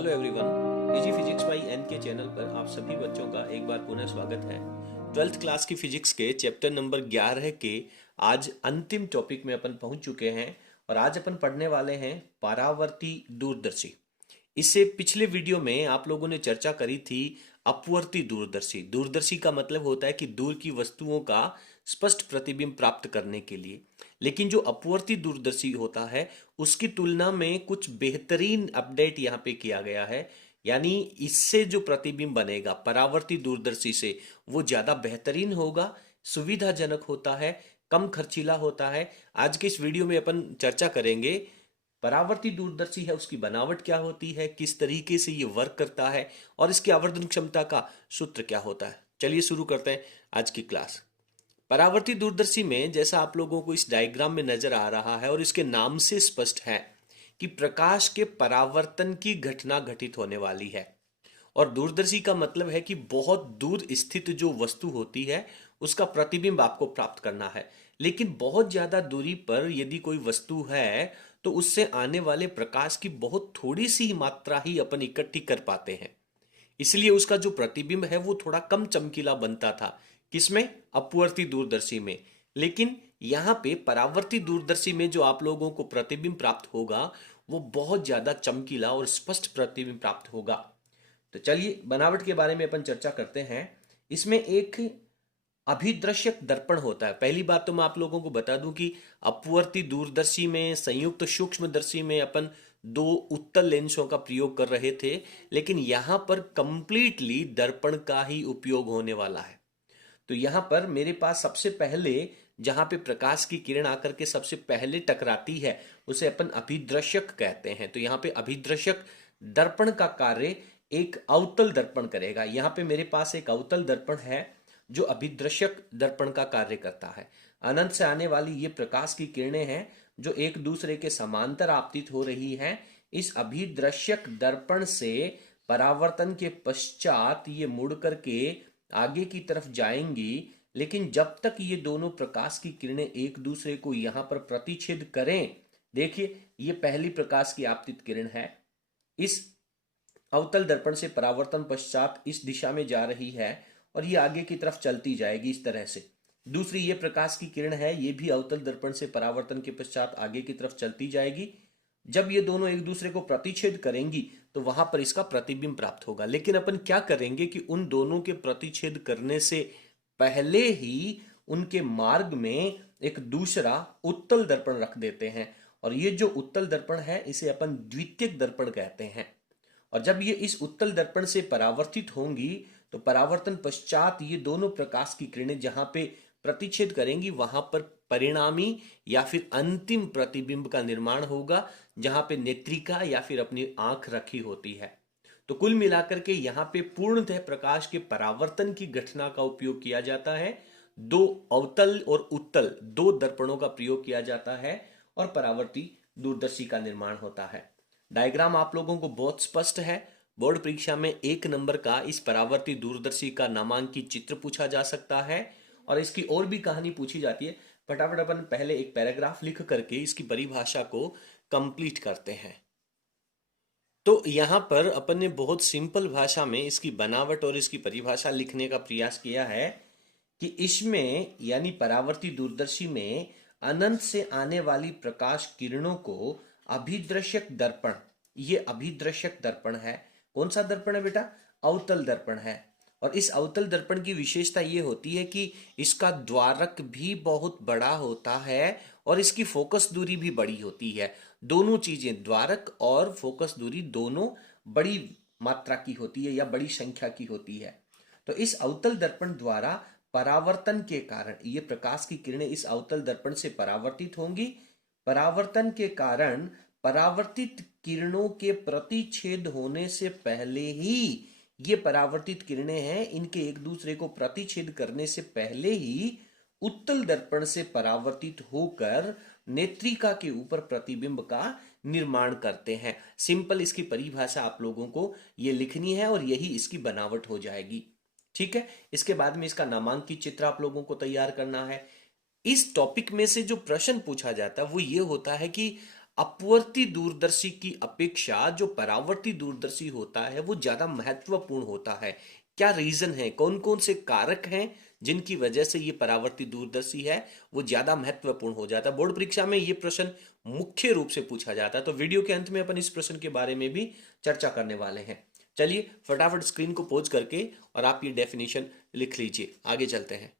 Hello everyone, easy physics by N K channel पर आप सभी बच्चों का एक बार पुनः स्वागत है। 12th क्लास की फिजिक्स के चैप्टर नंबर 11 के आज अंतिम टॉपिक में अपन पहुंच चुके हैं और आज अपन पढ़ने वाले हैं परावर्ती दूरदर्शी। इससे पिछले वीडियो में आप लोगों ने चर्चा करी थी अपवर्ती दूरदर्शी। दूरदर्शी का मतलब होता है कि दूर की वस्तुओं का स्पष्ट प्रतिबिंब प्राप्त करने के लिए। लेकिन जो अपवर्ती दूरदर्शी होता है उसकी तुलना में कुछ बेहतरीन अपडेट यहाँ पे किया गया है। यानी इससे जो प्रतिबिंब बनेगा परावर्ती दूरदर्शी से वो ज्यादा बेहतरीन होगा, सुविधाजनक होता है, कम खर्चीला होता है। आज के इस वीडियो में अपन चर्चा करेंगे परावर्ती दूरदर्शी है उसकी बनावट क्या होती है, किस तरीके से ये वर्क करता है और इसकी आवर्धन क्षमता का सूत्र क्या होता है। चलिए शुरू करते हैं आज की क्लास। परावर्ती दूरदर्शी में जैसा आप लोगों को इस डायग्राम में नजर आ रहा है और इसके नाम से स्पष्ट है कि प्रकाश के परावर्तन की घटना घटित होने वाली है। और दूरदर्शी का मतलब है कि बहुत दूर स्थित जो वस्तु होती है उसका प्रतिबिंब आपको प्राप्त करना है। लेकिन बहुत ज्यादा दूरी पर यदि कोई वस्तु है तो उससे आने वाले प्रकाश की बहुत थोड़ी सी मात्रा ही अपन इकट्ठी कर पाते हैं, इसलिए उसका जो प्रतिबिंब है वो थोड़ा कम चमकीला बनता था। किसमें? अपवर्ती दूरदर्शी में। लेकिन यहाँ पे परावर्ती दूरदर्शी में जो आप लोगों को प्रतिबिंब प्राप्त होगा वो बहुत ज्यादा चमकीला और स्पष्ट प्रतिबिंब प्राप्त होगा। तो चलिए बनावट के बारे में अपन चर्चा करते हैं। इसमें एक अभिदृश्यक दर्पण होता है। पहली बात तो मैं आप लोगों को बता दूं कि अपवर्ती दूरदर्शी में संयुक्त सूक्ष्मदर्शी में अपन दो उत्तल लेंसों का प्रयोग कर रहे थे, लेकिन यहां पर कंप्लीटली दर्पण का ही उपयोग होने वाला है। तो यहां पर मेरे पास सबसे पहले जहां पे प्रकाश की किरण आकर के सबसे पहले टकराती है उसे अपन अभिदृश्यक कहते हैं। तो यहाँ पे अभिदृश्यक दर्पण का कार्य एक अवतल दर्पण करेगा। यहाँ पे मेरे पास एक अवतल दर्पण है जो अभिदृश्यक दर्पण का कार्य करता है। अनंत से आने वाली ये प्रकाश की किरणें हैं जो एक दूसरे के समांतर आपतित हो रही हैं। इस अभिदृश्यक दर्पण से परावर्तन के पश्चात ये मुड़ करके आगे की तरफ जाएंगी, लेकिन जब तक ये दोनों प्रकाश की किरणें एक दूसरे को यहां पर प्रतिच्छेद करें, देखिए ये पहली प्रकाश की आपतित किरण है, इस अवतल दर्पण से परावर्तन पश्चात इस दिशा में जा रही है और ये आगे की तरफ चलती जाएगी इस तरह से। दूसरी ये प्रकाश की किरण है, ये भी अवतल दर्पण से परावर्तन के पश्चात आगे की तरफ चलती जाएगी। जब ये दोनों एक दूसरे को प्रतिच्छेद करेंगी तो वहां पर इसका प्रतिबिंब प्राप्त होगा। लेकिन अपन क्या करेंगे कि उन दोनों के प्रतिच्छेद करने से पहले ही उनके मार्ग में एक दूसरा उत्तल दर्पण रख देते हैं और ये जो उत्तल दर्पण है इसे अपन द्वितीयक दर्पण कहते हैं। और जब ये इस उत्तल दर्पण से परावर्तित होंगी तो परावर्तन पश्चात ये दोनों प्रकाश की किरणें जहां पे प्रतिच्छेद करेंगी वहां पर परिणामी या फिर अंतिम प्रतिबिंब का निर्माण होगा, जहां पे नेत्रिका या फिर अपनी आंख रखी होती है। तो कुल मिलाकर के यहाँ पे पूर्णतः प्रकाश के परावर्तन की घटना का उपयोग किया जाता है। दो अवतल और उत्तल दो दर्पणों का प्रयोग किया जाता है और परावर्ती दूरदर्शी का निर्माण होता है। डायग्राम आप लोगों को बहुत स्पष्ट है। बोर्ड परीक्षा में 1 नंबर का इस परावर्ती दूरदर्शी का नामांकित चित्र पूछा जा सकता है और इसकी और भी कहानी पूछी जाती है। फटाफट अपन पहले एक पैराग्राफ लिख करके इसकी परिभाषा को कंप्लीट करते हैं। तो यहां पर अपन ने बहुत सिंपल भाषा में इसकी बनावट और इसकी परिभाषा लिखने का प्रयास किया है कि इसमें यानी परावर्ती दूरदर्शी में अनंत से आने वाली प्रकाश किरणों को अभिदृश्यक दर्पण, ये अभिदृश्यक दर्पण है। कौन सा दर्पण है बेटा? अवतल दर्पण है। और इस अवतल दर्पण की विशेषता ये होती है कि इसका द्वारक भी बहुत बड़ा होता है और इसकी फोकस दूरी भी बड़ी होती है। दोनों चीजें, द्वारक और फोकस दूरी दोनों बड़ी मात्रा की होती है या बड़ी संख्या की होती है। तो इस अवतल दर्पण द्वारा परावर्तन के कारण ये प्रकाश की किरणें इस अवतल दर्पण से परावर्तित होंगी। परावर्तन के कारण परावर्तित किरणों के प्रतिच्छेद होने से पहले ही ये परावर्तित किरणें हैं, इनके एक दूसरे को प्रतिच्छेद करने से पहले ही उत्तल दर्पण से परावर्तित होकर नेत्रिका के ऊपर प्रतिबिंब का निर्माण करते हैं। सिंपल इसकी परिभाषा आप लोगों को ये लिखनी है और यही इसकी बनावट हो जाएगी। ठीक है, इसके बाद में इसका नामांकित चित्र आप लोगों को तैयार करना है। इस टॉपिक में से जो प्रश्न पूछा जाता है वो ये होता है कि अपवर्ती दूरदर्शी की अपेक्षा जो परावर्ती दूरदर्शी होता है वो ज्यादा महत्वपूर्ण होता है। क्या रीजन है, कौन कौन से कारक हैं जिनकी वजह से ये परावर्ती दूरदर्शी है वो ज्यादा महत्वपूर्ण हो जाता है? बोर्ड परीक्षा में ये प्रश्न मुख्य रूप से पूछा जाता है, तो वीडियो के अंत में अपन इस प्रश्न के बारे में भी चर्चा करने वाले हैं। चलिए फटाफट स्क्रीन को पोज करके और आप ये डेफिनेशन लिख लीजिए, आगे चलते हैं।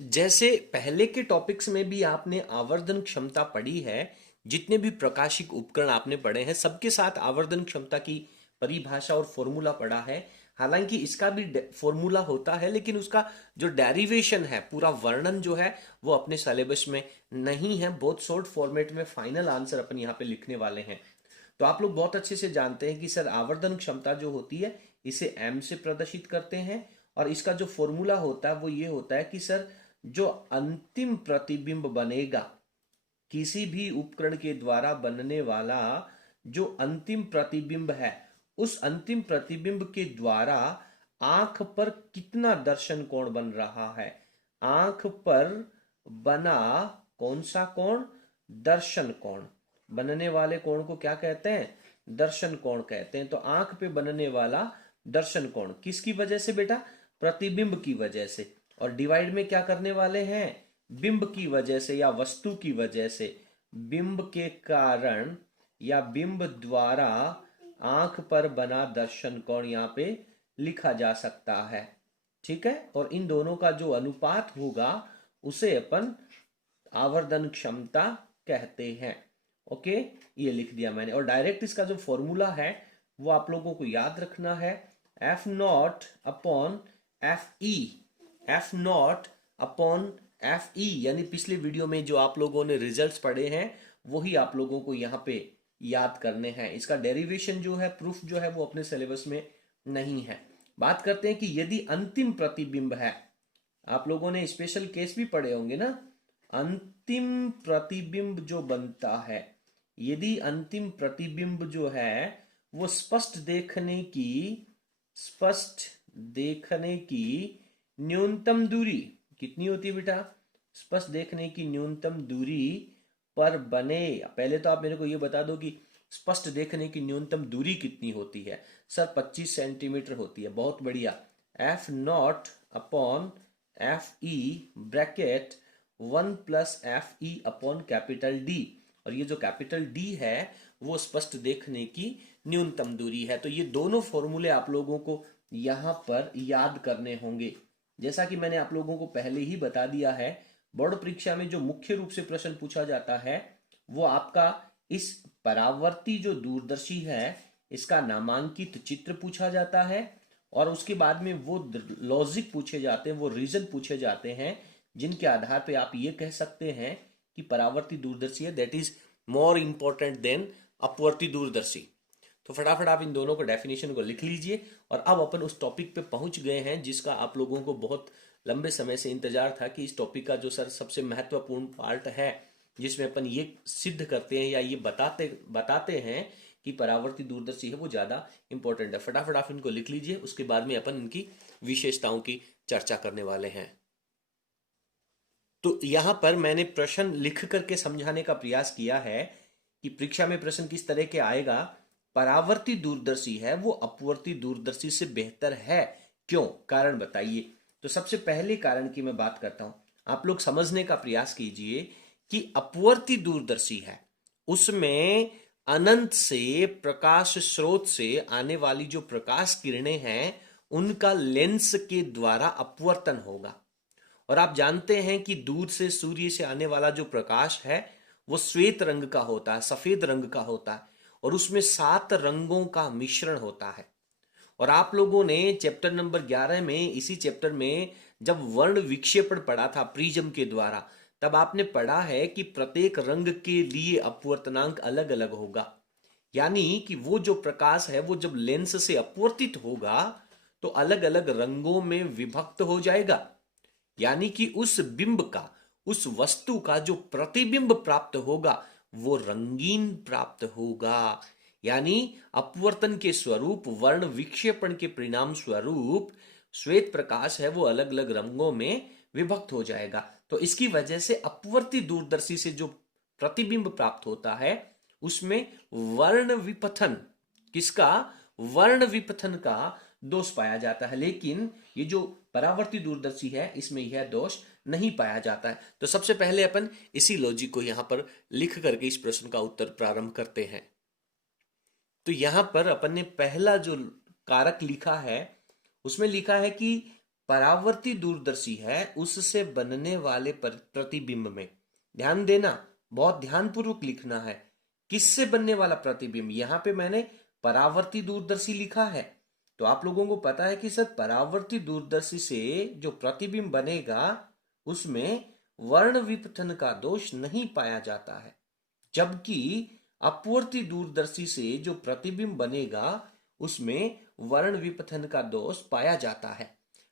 जैसे पहले के टॉपिक्स में भी आपने आवर्धन क्षमता पढ़ी है, जितने भी प्रकाशिक उपकरण आपने पढ़े हैं सबके साथ आवर्धन क्षमता की परिभाषा और फॉर्मूला पढ़ा है। हालांकि इसका भी फॉर्मूला होता है, लेकिन उसका जो डेरिवेशन है, पूरा वर्णन जो है वो अपने सिलेबस में नहीं है। बहुत शॉर्ट फॉर्मेट में फाइनल आंसर अपन यहाँ पे लिखने वाले हैं। तो आप लोग बहुत अच्छे से जानते हैं कि सर आवर्धन क्षमता जो होती है इसे m से प्रदर्शित करते हैं, और इसका जो फॉर्मूला होता है वो ये होता है कि सर जो अंतिम प्रतिबिंब बनेगा किसी भी उपकरण के द्वारा बनने वाला जो अंतिम प्रतिबिंब है, उस अंतिम प्रतिबिंब के द्वारा आंख पर कितना दर्शन कोण बन रहा है। आंख पर बना कौन सा कोण? दर्शन कोण। बनने वाले कोण को क्या कहते हैं? दर्शन कोण कहते हैं। तो आंख पे बनने वाला दर्शन कोण किसकी वजह से बेटा? प्रतिबिंब की वजह से। और डिवाइड में क्या करने वाले हैं? बिंब की वजह से या वस्तु की वजह से। बिंब के कारण या बिंब द्वारा आंख पर बना दर्शन कोण यहाँ पे लिखा जा सकता है। ठीक है, और इन दोनों का जो अनुपात होगा उसे अपन आवर्धन क्षमता कहते हैं। ओके, ये लिख दिया मैंने। और डायरेक्ट इसका जो फॉर्मूला है वो आप लोगों को याद रखना है, F not upon F E. F not upon F E, यानी पिछले वीडियो में जो आप लोगों ने रिजल्ट्स पढ़े हैं वही आप लोगों को यहाँ पे याद करने हैं। इसका डेरिवेशन जो है, प्रूफ जो है वो अपने सिलेबस में नहीं है। बात करते हैं कि यदि अंतिम प्रतिबिंब है, आप लोगों ने स्पेशल केस भी पढ़े होंगे ना। अंतिम प्रतिबिंब जो बनता है, यदि अंतिम प्रतिबिंब जो है वो स्पष्ट देखने की न्यूनतम दूरी कितनी होती है बेटा? स्पष्ट देखने की न्यूनतम दूरी पर बने। पहले तो आप मेरे को ये बता दो कि स्पष्ट देखने की न्यूनतम दूरी कितनी होती है। सर 25 सेंटीमीटर होती है। बहुत बढ़िया। F not upon F E bracket 1 plus F E upon capital D. और ये जो कैपिटल डी है वो स्पष्ट देखने की न्यूनतम दूरी है। तो ये दोनों फॉर्मूले आप लोगों को यहां पर याद करने होंगे। जैसा कि मैंने आप लोगों को पहले ही बता दिया है, बोर्ड परीक्षा में जो मुख्य रूप से प्रश्न पूछा जाता है वो आपका इस परावर्ती जो दूरदर्शी है इसका नामांकित चित्र पूछा जाता है, और उसके बाद में वो लॉजिक पूछे जाते हैं, वो रीजन पूछे जाते हैं जिनके आधार पे आप ये कह सकते हैं कि परावर्ती दूरदर्शी है, that is more important than अपवर्ती दूरदर्शी। तो फटाफट आप इन दोनों को डेफिनेशन को लिख लीजिए। और अब अपन उस टॉपिक पे पहुंच गए हैं जिसका आप लोगों को बहुत लंबे समय से इंतजार था कि इस टॉपिक का जो सर सबसे महत्वपूर्ण पार्ट है जिसमें अपन ये सिद्ध करते हैं या ये बताते हैं कि परावर्ती दूरदर्शी है वो ज्यादा इंपॉर्टेंट है। फटाफट आप इनको लिख लीजिए, उसके बाद में अपन इनकी विशेषताओं की चर्चा करने वाले हैं। तो यहां पर मैंने प्रश्न लिख करके समझाने का प्रयास किया है कि परीक्षा में प्रश्न किस तरह के आएगा। परावर्ती दूरदर्शी है वो अपवर्ती दूरदर्शी से बेहतर है, क्यों? कारण बताइए। तो सबसे पहले कारण की मैं बात करता हूं, आप लोग समझने का प्रयास कीजिए कि अपवर्ती दूरदर्शी है उसमें अनंत से प्रकाश स्रोत से आने वाली जो प्रकाश किरणें हैं उनका लेंस के द्वारा अपवर्तन होगा। और आप जानते हैं कि दूर से सूर्य से आने वाला जो प्रकाश है वो श्वेत रंग का होता है, सफेद रंग का होता है, और उसमें 7 रंगों का मिश्रण होता है। और आप लोगों ने चैप्टर नंबर 11 में, इसी चैप्टर में जब वर्ण विक्षेपण पढ़ा था प्रिज्म के द्वारा, तब आपने पढ़ा है कि प्रत्येक रंग के लिए अपवर्तनांक अलग अलग होगा। यानी कि वो जो प्रकाश है वो जब लेंस से अपवर्तित होगा तो अलग अलग रंगों में विभक्त हो जाएगा। यानी कि उस बिंब का, उस वस्तु का जो प्रतिबिंब प्राप्त होगा वो रंगीन प्राप्त होगा। यानी अपवर्तन के स्वरूप, वर्ण विक्षेपण के परिणाम स्वरूप श्वेत प्रकाश है वो अलग अलग रंगों में विभक्त हो जाएगा। तो इसकी वजह से अपवर्ती दूरदर्शी से जो प्रतिबिंब प्राप्त होता है उसमें वर्ण विपथन, किसका? वर्ण विपथन का दोष पाया जाता है। लेकिन ये जो परावर्ती दूरदर्शी है इसमें यह दोष नहीं पाया जाता है। तो सबसे पहले अपन इसी लॉजिक को यहां पर लिख करके इस प्रश्न का उत्तर प्रारंभ करते हैं। तो यहां पर अपन ने पहला जो कारक लिखा है उसमें लिखा है कि परावर्ती दूरदर्शी है उससे बनने वाले प्रतिबिंब में, ध्यान देना, बहुत ध्यानपूर्वक लिखना है, किससे बनने वाला प्रतिबिंब। यहां पे मैंने परावर्ती दूरदर्शी लिखा है, तो आप लोगों को पता है कि सर परावर्ती दूरदर्शी से जो प्रतिबिंब बनेगा उसमें वर्ण विपथन का दोष नहीं पाया जाता है, जबकि अपवर्ती दूरदर्शी से जो प्रतिबिंब बनेगा उसमें वर्ण विपथन का दोष पाया जाता है।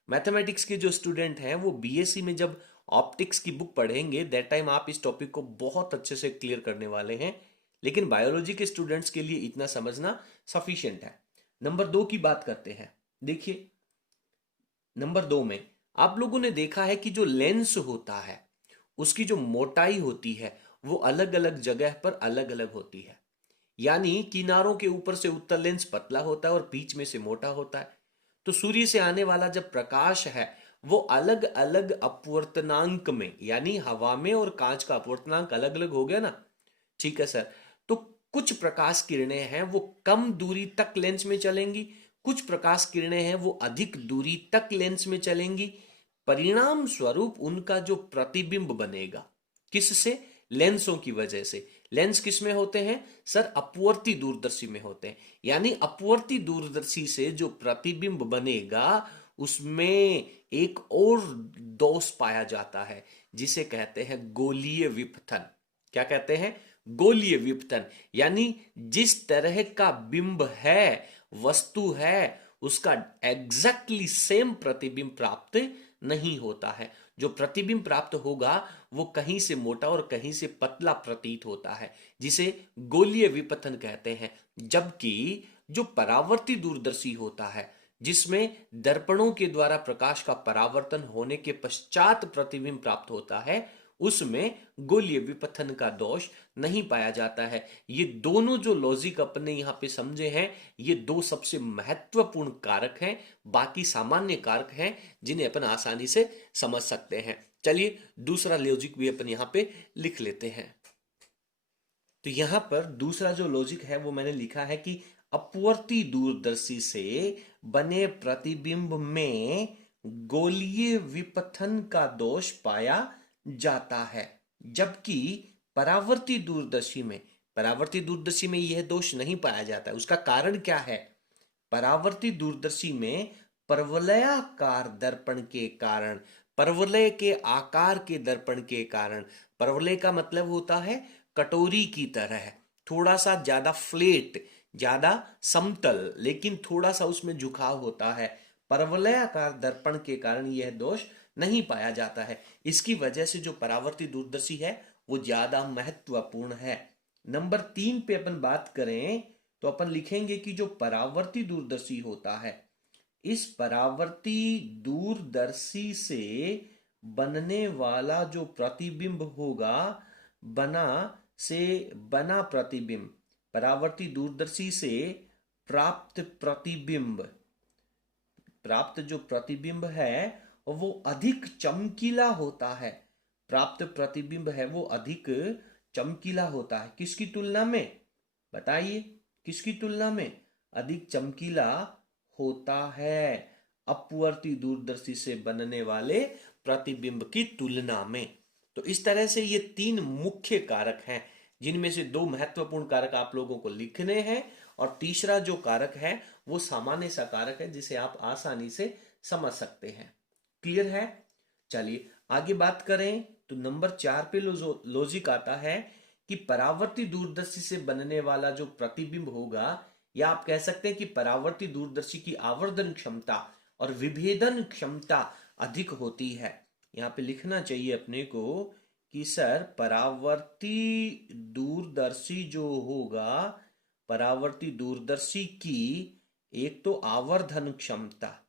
मैथमेटिक्स के जो स्टूडेंट हैं वो बीएससी में जब ऑप्टिक्स की बुक पढ़ेंगे दैट टाइम आप इस टॉपिक को बहुत अच्छे से क्लियर करने वाले हैं, लेकिन बायोलॉजी के स्टूडेंट्स के लिए इतना समझना सफिशिएंट है। नंबर 2 की बात करते हैं। देखिए नंबर 2 में आप लोगों ने देखा है कि जो लेंस होता है उसकी जो मोटाई होती है वो अलग अलग जगह पर अलग अलग होती है, यानी किनारों के ऊपर से उत्तल लेंस पतला होता है और बीच में से मोटा होता है। तो सूर्य से आने वाला जब प्रकाश है वो अलग अलग अपवर्तनांक में, यानी हवा में और कांच का अपवर्तनांक अलग अलग हो गया ना, ठीक है सर। तो कुछ प्रकाश किरणें हैं वो कम दूरी तक लेंस में चलेंगी, कुछ प्रकाश किरणें हैं वो अधिक दूरी तक लेंस में चलेंगी। परिणाम स्वरूप उनका जो प्रतिबिंब बनेगा किससे? लेंसों की वजह से। लेंस किस में होते हैं सर? अपवर्ती दूरदर्शी में होते हैं। यानी अपवर्ती दूरदर्शी से जो प्रतिबिंब बनेगा उसमें एक और दोष पाया जाता है जिसे कहते हैं गोलीय विपथन। क्या कहते हैं? गोलीय विपथन। यानी जिस तरह का बिंब है, वस्तु है, उसका एग्जैक्टली सेम प्रतिबिंब प्राप्त नहीं होता है। जो प्रतिबिंब प्राप्त होगा वो कहीं से मोटा और कहीं से पतला प्रतीत होता है, जिसे गोलीय विपथन कहते हैं। जबकि जो परावर्ती दूरदर्शी होता है जिसमें दर्पणों के द्वारा प्रकाश का परावर्तन होने के पश्चात प्रतिबिंब प्राप्त होता है उसमें गोलीय विपथन का दोष नहीं पाया जाता है। ये दोनों जो लॉजिक अपने यहां पे समझे हैं ये दो सबसे महत्वपूर्ण कारक हैं, बाकी सामान्य कारक हैं जिन्हें अपन आसानी से समझ सकते हैं। चलिए दूसरा लॉजिक भी अपन यहां पे लिख लेते हैं। तो यहां पर दूसरा जो लॉजिक है वो मैंने लिखा है कि अपवर्ती दूरदर्शी से बने प्रतिबिंब में गोलीय विपथन का दोष पाया जाता है, जबकि परावर्ती दूरदर्शी में यह दोष नहीं पाया जाता है। उसका कारण क्या है? परावर्ती दूरदर्शी में परवलयाकार दर्पण के कारण, परवलय के आकार के दर्पण के कारण, परवलय का मतलब होता है कटोरी की तरह, थोड़ा सा ज्यादा फ्लेट, ज्यादा समतल, लेकिन थोड़ा सा उसमें झुकाव होता है। परवलयाकार दर्पण के कारण यह दोष नहीं पाया जाता है। इसकी वजह से जो परावर्ती दूरदर्शी है वो ज्यादा महत्वपूर्ण है। नंबर 3 पे अपन बात करें तो अपन लिखेंगे कि जो परावर्ती दूरदर्शी होता है इस परावर्ती दूरदर्शी से बनने वाला जो प्रतिबिंब होगा, बना से बना प्रतिबिंब, परावर्ती दूरदर्शी से प्राप्त प्रतिबिंब, प्राप्त जो प्रतिबिंब है वो अधिक चमकीला होता है। प्राप्त प्रतिबिंब है वो अधिक चमकीला होता है। किसकी तुलना में? बताइए, किसकी तुलना में अधिक चमकीला होता है? अपवर्ती दूरदर्शी से बनने वाले प्रतिबिंब की तुलना में। तो इस तरह से ये 3 मुख्य कारक हैं जिनमें से 2 महत्वपूर्ण कारक आप लोगों को लिखने हैं और तीसरा जो कारक है वो सामान्य सा कारक है जिसे आप आसानी से समझ सकते हैं। क्लियर है? चलिए आगे बात करें तो नंबर 4 पे लॉजिक आता है कि परावर्ती दूरदर्शी से बनने वाला जो प्रतिबिंब होगा, या आप कह सकते हैं कि परावर्ती दूरदर्शी की आवर्धन क्षमता और विभेदन क्षमता अधिक होती है। यहां पे लिखना चाहिए अपने को कि सर परावर्ती दूरदर्शी जो होगा, परावर्ती दूरदर्शी की एक तो आवर्धन क्षमता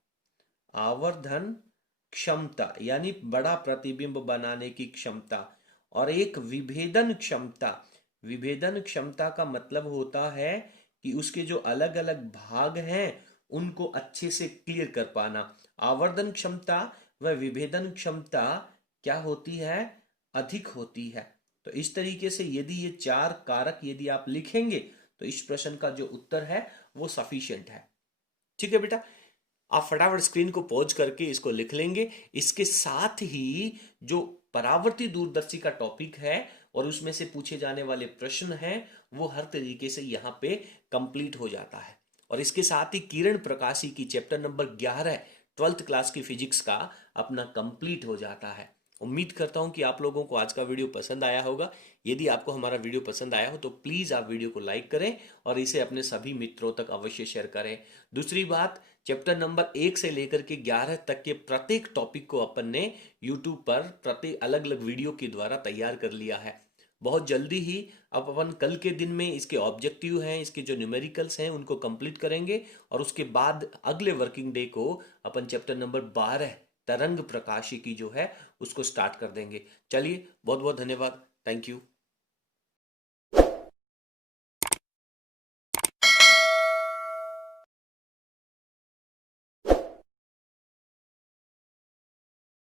यानी बड़ा प्रतिबिंब बनाने की क्षमता, और एक विभेदन क्षमता। विभेदन क्षमता का मतलब होता है कि उसके जो अलग अलग भाग हैं उनको अच्छे से क्लियर कर पाना। आवर्धन क्षमता व विभेदन क्षमता क्या होती है, अधिक होती है। तो इस तरीके से यदि ये चार कारक यदि आप लिखेंगे तो इस प्रश्न का जो उत्तर है वो सफिशिएंट है। ठीक है बेटा, आप फटाफट स्क्रीन को पॉज करके इसको लिख लेंगे। इसके साथ ही जो परावर्ती दूरदर्शी का टॉपिक है और उसमें से पूछे जाने वाले प्रश्न हैं वो हर तरीके से यहाँ पे कंप्लीट हो जाता है। और इसके साथ ही किरण प्रकाशी की चैप्टर नंबर 11 ट्वेल्थ क्लास की फिजिक्स का अपना कंप्लीट हो जाता है। उम्मीद करता हूं कि आप लोगों को आज का वीडियो पसंद आया होगा। यदि आपको हमारा वीडियो पसंद आया हो तो प्लीज आप वीडियो को लाइक करें और इसे अपने सभी मित्रों तक अवश्य शेयर करें। दूसरी बात, चैप्टर नंबर 1 से लेकर के 11 तक के प्रत्येक टॉपिक को अपन ने यूट्यूब पर प्रत्येक अलग अलग वीडियो के द्वारा तैयार कर लिया है। बहुत जल्दी ही अब अपन कल के दिन में इसके ऑब्जेक्टिव हैं, इसके जो न्यूमेरिकल्स हैं उनको कंप्लीट करेंगे और उसके बाद अगले वर्किंग डे को अपन चैप्टर नंबर 12 तरंग प्रकाशी की जो है उसको स्टार्ट कर देंगे। चलिए, बहुत बहुत धन्यवाद। Thank you.